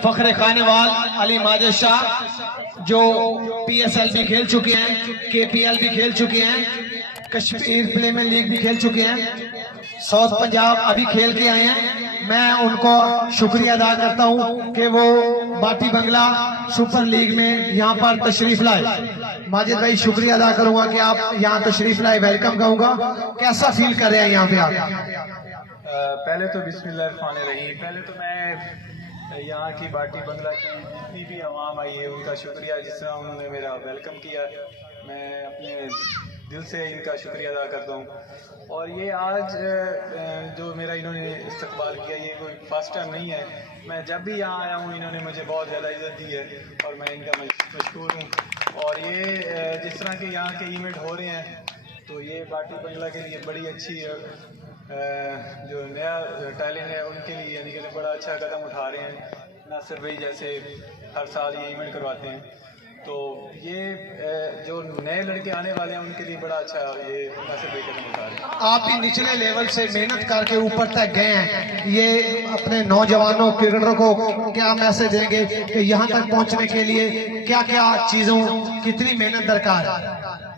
फखरे खानेवाल अली माजिद शाह, जो PSL भी खेल चुके हैं, KPL भी खेल चुके हैं, कश्मीर प्रीमियर लीग भी खेल चुके हैं, साउथ पंजाब अभी खेल के आए हैं। मैं उनको शुक्रिया अदा करता हूं कि वो बाटी बंगला सुपर लीग में यहाँ पर तशरीफ लाए। माजिद भाई, शुक्रिया अदा करूंगा कि आप यहाँ तशरीफ लाए, वेलकम कहूंगा। कैसा फील कर रहे हैं यहाँ पे आप? पहले तो बिस्मिल्लाहिर्रहमानिर्रहीम, पहले तो मैं यहाँ की बाटी बंगला की जितनी भी आवाम आई है उनका शुक्रिया, जिस तरह उन्होंने मेरा वेलकम किया, मैं अपने दिल से इनका शुक्रिया अदा करता हूँ। और ये आज जो मेरा इन्होंने इस्तकबाल किया, ये कोई फर्स्ट टाइम नहीं है। मैं जब भी यहाँ आया हूँ इन्होंने मुझे बहुत ज़्यादा इज़्ज़त दी है और मैं इनका मशहूर हूँ। और ये जिस तरह के यहाँ के इवेंट हो रहे हैं, तो ये बाटी बंगला के लिए बड़ी अच्छी जो नया टैलेंट है उनके लिए यानी कि बड़ा अच्छा कदम उठा रहे हैं। नासिर भाई जैसे हर साल ये इवेंट करवाते हैं, तो ये जो नए लड़के आने वाले हैं उनके लिए बड़ा अच्छा ये नासिर भाई कदम उठा रहे हैं। आप भी निचले लेवल से मेहनत करके ऊपर तक गए हैं, ये अपने नौजवानों क्रिकेटरों को क्या मैसेज देंगे कि यहाँ तक पहुँचने के लिए क्या क्या चीज़ों, कितनी मेहनत दरकार है?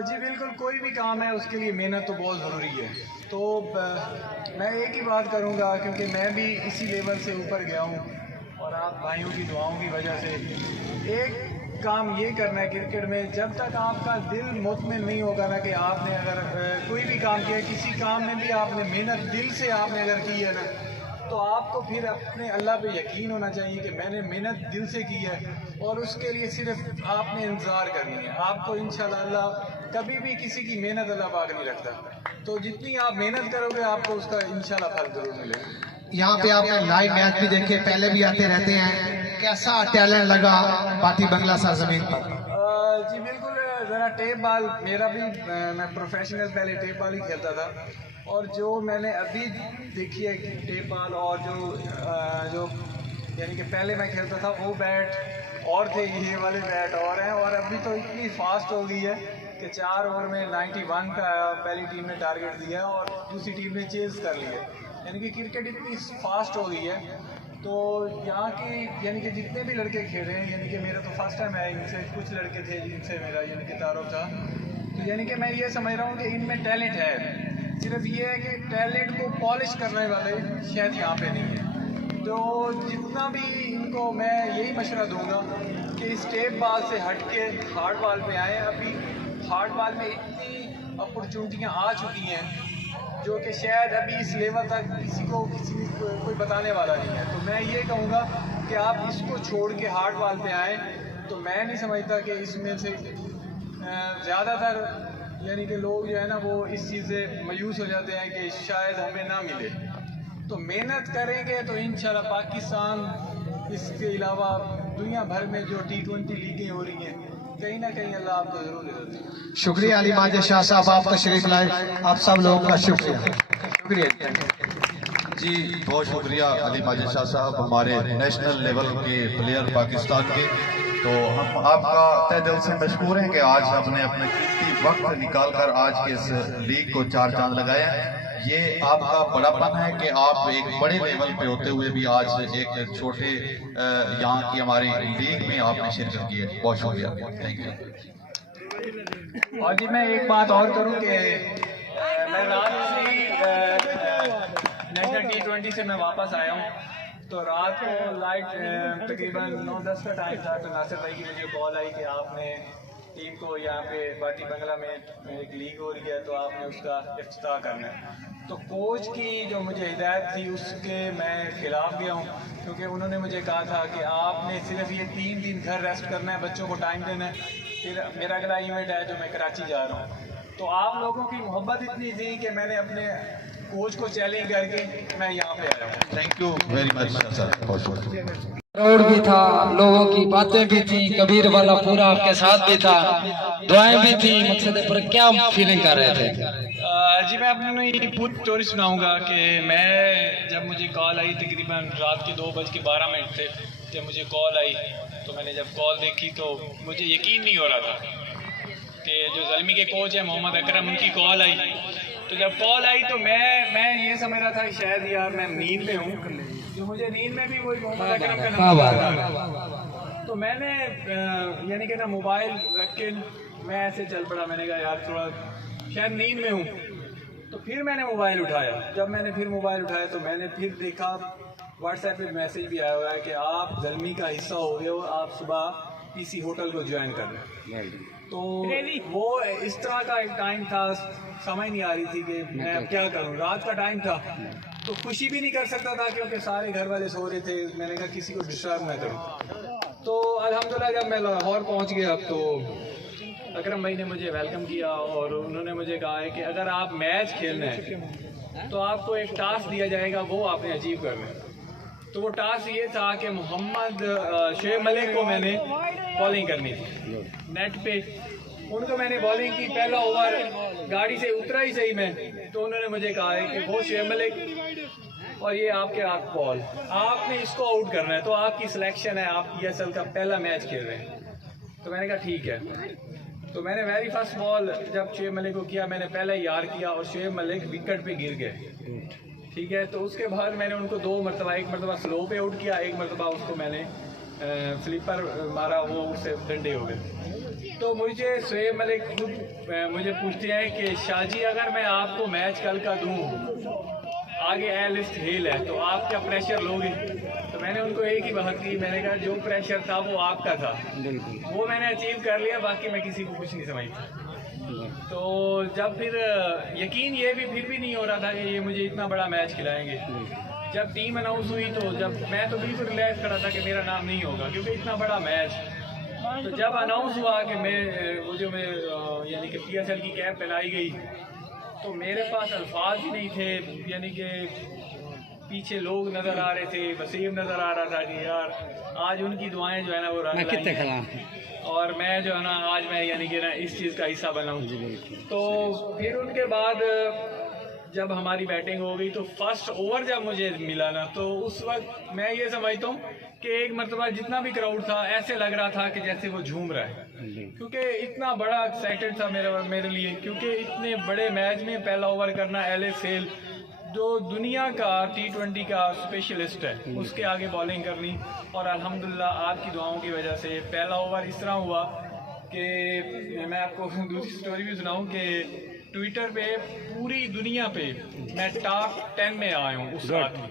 जी बिल्कुल, कोई भी काम है उसके लिए मेहनत तो बहुत ज़रूरी है। तो मैं एक ही बात करूँगा, क्योंकि मैं भी इसी लेवल से ऊपर गया हूँ और आप भाइयों की दुआओं की वजह से एक काम ये करना है क्रिकेट में, जब तक आपका दिल मुतमिन नहीं होगा ना कि आपने अगर कोई भी काम किया, किसी काम में भी आपने मेहनत दिल से आपने अगर की है ना, तो आपको फिर अपने अल्लाह पे यकीन होना चाहिए कि मैंने मेहनत दिल से की है और उसके लिए सिर्फ आपने इंतज़ार करनी है। आपको इंशाल्लाह अल्लाह कभी भी किसी की मेहनत अल्लाह पाक नहीं रखता, तो जितनी आप मेहनत करोगे आपको उसका इंशाल्लाह फल जरूर मिलेगा। यहाँ पे आपने लाइव मैच भी देखे, पहले भी आते रहते हैं, कैसा टैलेंट लगा बाटी बंगला सरजमीन पर? जी बिल्कुल, ज़रा टेप बॉल मेरा भी, मैं प्रोफेशनल पहले टेप बॉल ही खेलता था, और जो मैंने अभी देखी है कि टेप बॉल और जो यानी कि पहले मैं खेलता था वो बैट और थे, ये वाले बैट और हैं, और अभी तो इतनी फास्ट हो गई है कि 4 ओवर में 91 का पहली टीम ने टारगेट दिया और दूसरी टीम ने चेज़ कर लिया। यानी कि क्रिकेट इतनी फास्ट हो गई है, तो यहाँ की यानी कि जितने भी लड़के खेल रहे हैं, यानी कि मेरा तो फर्स्ट टाइम है, इनसे कुछ लड़के थे जिनसे मेरा यानी कि तारुफ था, तो यानी कि मैं ये समझ रहा हूँ कि इनमें टैलेंट है, सिर्फ ये है कि टैलेंट को पॉलिश करने वाले शायद यहाँ पे नहीं है। तो जितना भी इनको मैं यही मशवरा दूंगा कि इस टेप बॉल से हट के हार्ड बॉल पे आए। अभी हार्ड बॉल में इतनी अपॉर्चुनिटियाँ आ चुकी हैं जो कि शायद अभी इस लेवल तक किसी कोई बताने वाला नहीं है। तो मैं ये कहूँगा कि आप इसको छोड़ के हार्ड बॉल पे आएँ, तो मैं नहीं समझता कि इसमें से ज़्यादातर यानी कि लोग जो है ना वो इस चीज़ से मायूस हो जाते हैं कि शायद हमें ना मिले। तो मेहनत करेंगे तो इंशाल्लाह पाकिस्तान, इसके अलावा दुनिया भर में जो T20 लीगें हो रही हैं, कहीं ना कहीं अल्लाह आपको जरूर दे देते हैं। शुक्रिया अली माजिद शाह साहब, आप तशरीफ लाए, आप सब लोगों का शुक्रिया। जी बहुत शुक्रिया अली माजिद शाह साहब, हमारे नेशनल लेवल के प्लेयर पाकिस्तान के। तो हम आपका तहे दिल से मशकूर हैं कि आज आपने अपने कीमती वक्त निकाल कर आज के इस लीग को 4 चांद लगाए हैं। ये आपका बड़ापन है कि आप एक बड़े लेवल पे होते हुए भी आज एक छोटे यहाँ की हमारी लीग में आपने शिरकत की है। बहुत शुक्रिया, थैंक यू। और जी मैं एक बात और करूँ कि मैं रात से ही नेशनल T20 से मैं वापस आया हूँ, तो रात को लाइट तकरीबन 9-10 का टाइम था, तो नासिर भाई की मुझे कॉल आई कि आपने टीम को यहाँ पे बाटी बंगला में एक लीग हो रही है तो आपने उसका इफ्तिताह करना है। तो कोच की जो मुझे हिदायत थी उसके मैं ख़िलाफ़ गया हूँ, क्योंकि उन्होंने मुझे कहा था कि आपने सिर्फ ये 3 दिन घर रेस्ट करना है, बच्चों को टाइम देना है, फिर मेरा अगला इवेंट है जो मैं कराची जा रहा हूँ। तो आप लोगों की मोहब्बत इतनी थी कि मैंने अपने कोच को चैलेंज करके मैं यहाँ पे आया हूँ। Thank you very much sir, बहुत शुक्रिया। क्राउड भी था, लोगों की बातें भी थी, कबीर वाला पूरा आपके साथ भी था, दुआएं भी थी। मकसद पर क्या फीलिंग कर रहे थे? जी मैं अपनी पूरी स्टोरी सुनाऊंगा कि मैं जब मुझे कॉल आई तकरीबन रात के 2:12 थे जब मुझे कॉल आई, तो मैंने जब कॉल देखी तो मुझे यकीन नहीं हो रहा था कि जो ज़ल्मी के कोच है मोहम्मद अकरम, उनकी कॉल आई। तो जब कॉल आई तो मैं ये समझ रहा था कि शायद यार मैं नींद में हूँ, जो मुझे नींद में भी वही मोहम्मद अकरम का क्या बात नंबर, तो मैंने यानी कि ना मोबाइल रख के मैं ऐसे चल पड़ा। मैंने कहा यार थोड़ा शायद नींद में हूँ, तो फिर मैंने मोबाइल उठाया। जब मैंने फिर मोबाइल उठाया तो मैंने फिर देखा व्हाट्सएप पे मैसेज भी आया हुआ है कि आप ज़ल्मी का हिस्सा हो गए हो, आप सुबह पीसी होटल को ज्वाइन कर लें। तो वो इस तरह का एक टाइम था, समझ नहीं आ रही थी कि मैं अब क्या करूं। रात का टाइम था तो खुशी भी नहीं कर सकता था क्योंकि सारे घर वाले सो रहे थे। मैंने कहा किसी को डिस्टर्ब ना करूं। तो अल्हम्दुलिल्लाह जब मैं लाहौर पहुंच गया तो अकरम भाई ने मुझे वेलकम किया और उन्होंने मुझे कहा है कि अगर आप मैच खेलना है तो आपको एक टास्क दिया जाएगा, वो आपने अचीव करना है। तो वो टास्क ये था कि मोहम्मद शुएब मलिक को मैंने बॉलिंग करनी थी नेट पे। उनको मैंने बॉलिंग की, पहला ओवर गाड़ी से उतरा ही सही मैं, तो उन्होंने मुझे कहा है कि वो शुएब मलिक और ये आपके हाथ बॉल, आपने इसको आउट करना है। तो आपकी सिलेक्शन है, आप PSL का पहला मैच खेल रहे हैं। तो मैंने कहा ठीक है। तो मैंने वेरी फर्स्ट बॉल जब शुएब मलिक को किया, मैंने पहले यार किया और शुएब मलिक विकेट पे गिर गए। ठीक है, तो उसके बाद मैंने उनको 2 मरतबा, एक मरतबा स्लो पे आउट किया, एक मरतबा उसको मैंने फ्लिपर मारा, वो उससे डंडे हो गए। तो मुझे शुएब मलिक खुद मुझे पूछते हैं कि शाहजी अगर मैं आपको मैच कल का दूँ, आगे एलिस्ट हेल है, तो आप क्या प्रेशर लोगे? तो मैंने उनको एक ही बात की, मैंने कहा जो प्रेशर था वो आपका था, वो मैंने अचीव कर लिया, बाकी मैं किसी को कुछ नहीं समझता। तो जब फिर यकीन ये भी फिर भी नहीं हो रहा था कि ये मुझे इतना बड़ा मैच खिलाएंगे। जब टीम अनाउंस हुई तो जब मैं तो बिल्कुल रिलैक्स खड़ा था कि मेरा नाम नहीं होगा क्योंकि इतना बड़ा मैच। तो जब अनाउंस हुआ कि मैं वो जो मैं यानी कि PSL की कैप पहनाई गई, तो मेरे पास अल्फाज ही नहीं थे। यानी कि पीछे लोग नज़र आ रहे थे, वसीम नज़र आ रहा था कि यार आज उनकी दुआएं जो है ना वो रंग लाएंगी और मैं जो है ना आज मैं यानी कि ना इस चीज़ का हिस्सा बना हूँ। तो फिर उनके बाद जब हमारी बैटिंग हो गई तो फर्स्ट ओवर जब मुझे मिला ना, तो उस वक्त मैं ये समझता हूँ कि एक मरतबा जितना भी क्राउड था ऐसे लग रहा था कि जैसे वो झूम रहा है, क्योंकि इतना बड़ा एक्साइटेड था मेरे लिए। क्योंकि इतने बड़े मैच में पहला ओवर करना, एलिस हेल जो दुनिया का T20 का स्पेशलिस्ट है, उसके आगे बॉलिंग करनी। और अल्हम्दुलिल्लाह आपकी दुआओं की वजह से पहला ओवर इस तरह हुआ कि मैं आपको दूसरी स्टोरी भी सुनाऊं कि ट्विटर पे पूरी दुनिया पे मैं टॉप 10 में आया हूँ। उस रात में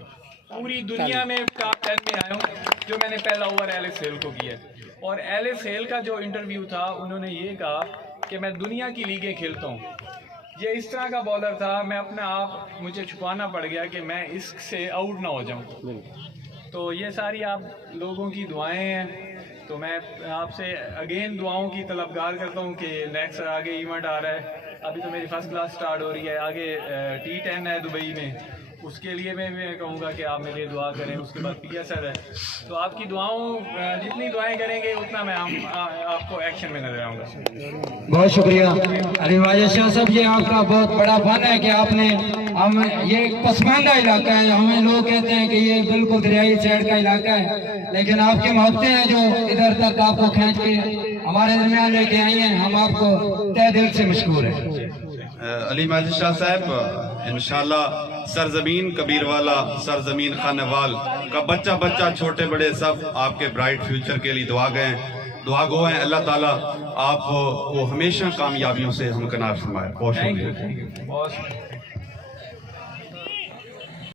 पूरी दुनिया में टॉप 10 में आया हूँ जो मैंने पहला ओवर एलिस हेल को किया। और एलिस हेल का जो इंटरव्यू था, उन्होंने ये कहा कि मैं दुनिया की लीगें खेलता हूँ। ये इस तरह का बॉलर था, मैं अपने आप मुझे छुपाना पड़ गया कि मैं इससे आउट ना हो जाऊं। तो ये सारी आप लोगों की दुआएं हैं। तो मैं आपसे अगेन दुआओं की तलबगार करता हूं कि नेक्स्ट आगे इवेंट आ रहा है। अभी तो मेरी फर्स्ट क्लास स्टार्ट हो रही है, आगे T10 है दुबई में, उसके लिए मैं कहूँगा कि आप मेरे लिए दुआ करें। उसके बाद PSL है, तो आपकी दुआओं जितनी दुआएं करेंगे उतना मैं आपको एक्शन में नजर आऊँगा। बहुत शुक्रिया अली माजिद शाह साहब, ये आपका बहुत बड़ा फन है कि आपने हम ये एक पसमानदा इलाका है। हमें लोग कहते हैं कि ये बिल्कुल दरियाई साइड का इलाका है, लेकिन आपकी मोहब्बतें हैं जो इधर तक आपको खींच के हमारे दरमियान लेके आई हैं। हम आपको तहे दिल से मशकूर हैं। अली माजिद शाह साहब, इंशाल्लाह सरजमीन कबीरवाला, सरजमीन खानेवाल का बच्चा बच्चा, छोटे बड़े सब आपके ब्राइट फ्यूचर के लिए दुआ गो हैं। अल्लाह ताला आपको हमेशा कामयाबियों से हमकनार फरमाए। बहुत शुक्रिया।